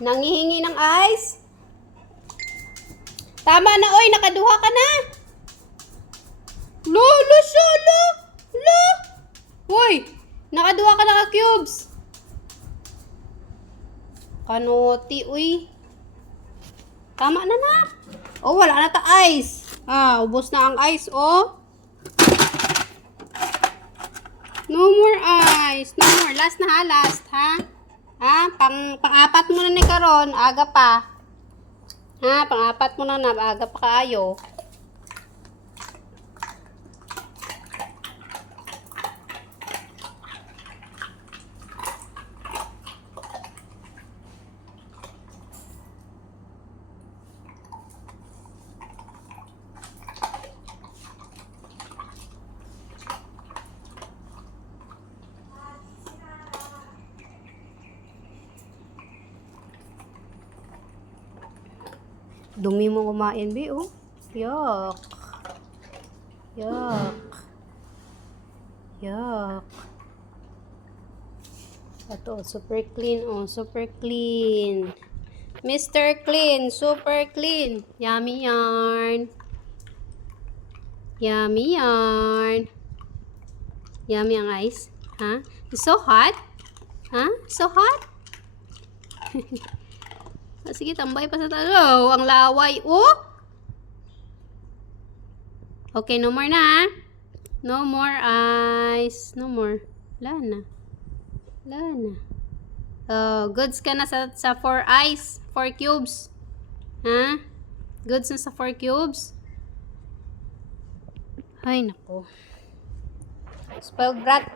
Nangihingi ng ice? Tama na, oy. Nakaduha ka na. Lo, lo, siya, lo. Lo. Hoy, nakaduha ka na ka cubes. Kanuti, uy. Tama na na. Oh, wala na ta ice. Ah, ubos na ang ice, oh. No more ice. No more. Last na ha, last, ha? Ha? Pang, pang-apat mo na ni Karon. Aga pa. Ha? Pang-apat mo na na. Aga pa kaayo. Dumi mo kumain, Bi, oh. Yuck. Yuck. Yuck. Ito, super clean, oh. Super clean. Mr. Clean, super clean. Yummy yarn. Yummy yarn. Yummy ang ice. Ha? It's so hot? Ha? So hot? Ah, Sige, tambay pa sa talo. Ang laway. Oh! Okay, no more na. ah. No more ice. No more. Wala na. Wala na. Oh, goods ka na sa, sa 4 ice. 4 cubes. Ha? Goods na sa 4 cubes. Ay, nako. Spoiled brat.